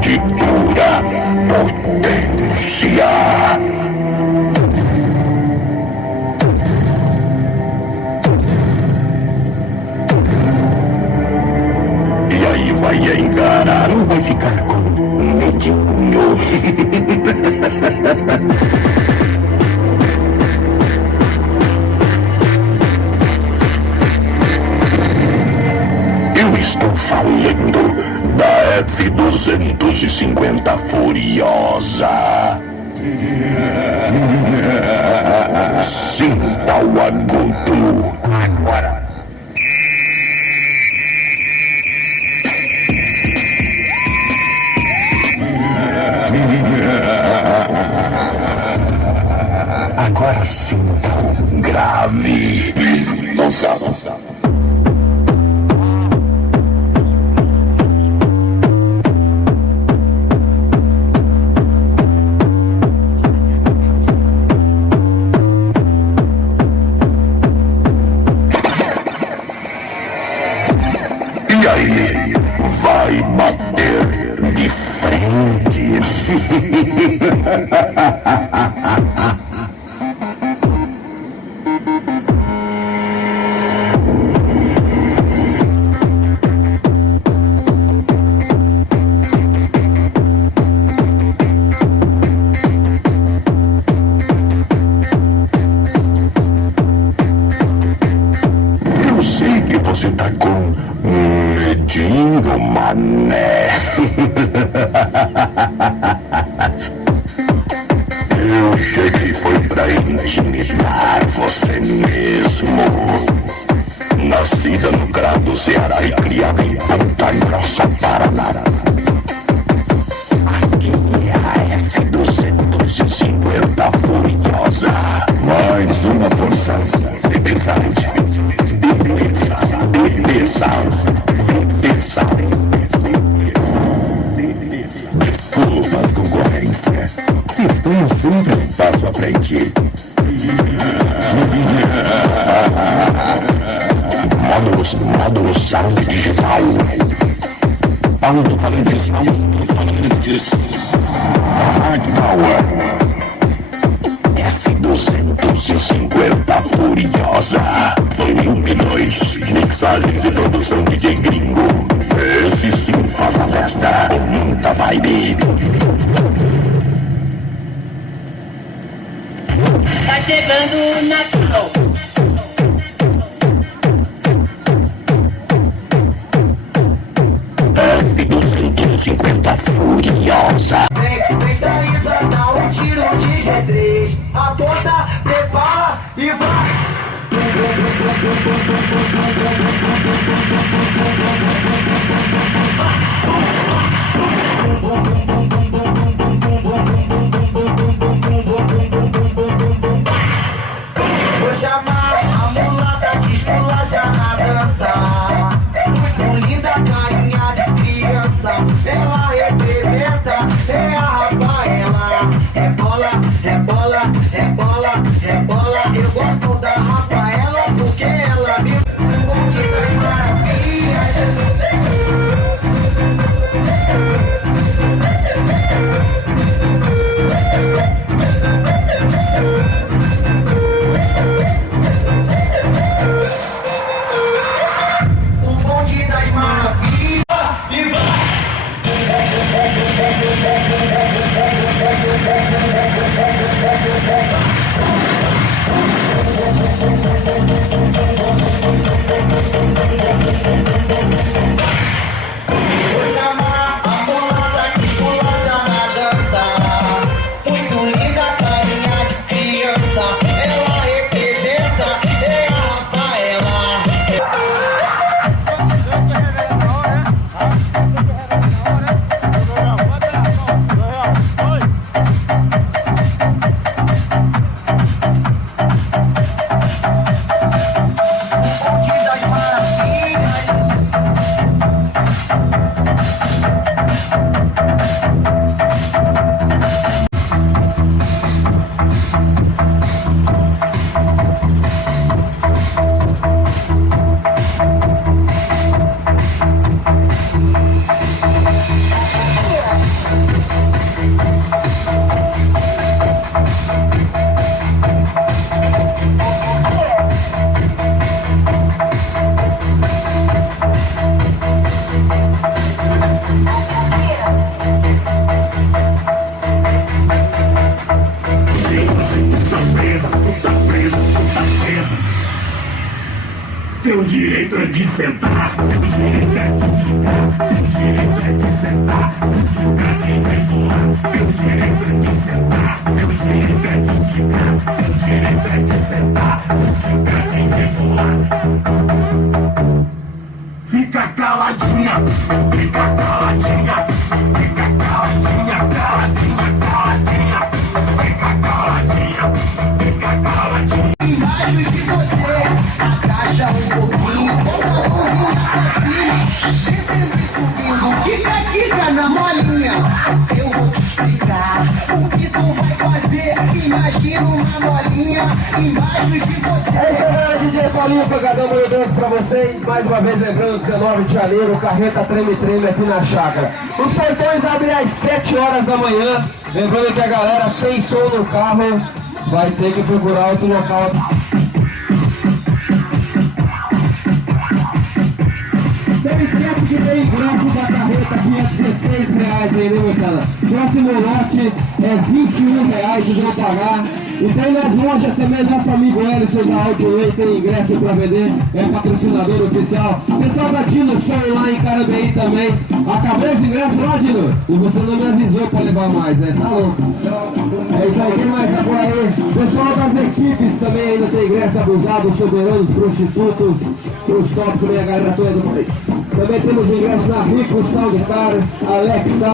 De pura potência. E aí, vai encarar ou vai ficar com medinho? Eu estou falando da F-250 Furiosa. Sinta o agudo. Agora. Agora sinta o grave. Nossa. E aí, vai bater de frente? Eu sei que você tá com medinho, mané. Eu cheguei foi pra intimidar você mesmo. Nascida no Grado, Ceará e criada em Ponta Grossa, Paraná. Aqui é a F-250 Furiosa. Mais uma força de pesante. Desculpa as concorrência. Se estou sempre um passo à frente. Módulo sound digital. Alto falando disso. Hard Power. F-250 Furiosa. Volume 2. Mixagens e produção DJ Gringo. Esse sim faz a festa com muita vibe. Tá chegando o Natal. F-250 Furiosa. Vem Thaísa, dá um tiro de G3. A toda prepara e vai. Vou chamar a mulata que esculacha na dança. Com linda carinha de criança, ela representa, é a Rafaela. Rebola, rebola, rebola, rebola. Eu gosto da Rafaela porque ela me conte das maravilhas. O bonde das maravilhas e vai. direito é de sentar, meu direito é de ficar, meu direito é de sentar, jogar de regular, meu direito é de sentar, meu direito é de ficar, meu direito é de sentar, jogar de regular. Fica caladinha, fica caladinha, fica caladinha, caladinha, caladinha, fica caladinha, fica caladinha. Embaixo de você, agacha um pouquinho, bota a mãozinha pra cima, desce subindo, quica na molinha. Eu vou te explicar o que tu vai fazer, imagina uma molinha embaixo de você. É isso aí, galera, DJ Paulinho Pancadão, meu Deus, pra vocês, mais uma vez lembrando, 19 de janeiro, Carreta Treme aqui na chácara. Os portões abrem às 7 horas da manhã, lembrando que a galera sem som no carro vai ter que procurar outro local. Não esquece que tem ingresso da carreta aqui a R$16 aí, né, moçada? Próximo lote é R$21, vocês vão pagar. E tem nas lojas também, nosso amigo Ellison da Audioway tem ingresso para vender, é patrocinador oficial. Pessoal da Dino Som lá em Carambeí também. Acabou os ingressos lá, Dino? E você não me avisou para levar mais, né? Tá louco. É isso aí, quem mais agora aí? Pessoal das equipes também ainda tem ingresso abusado, soberanos, prostitutos, os tops também, a galera toda do país. Também temos ingresso na Rico, Soundcar, Alexa.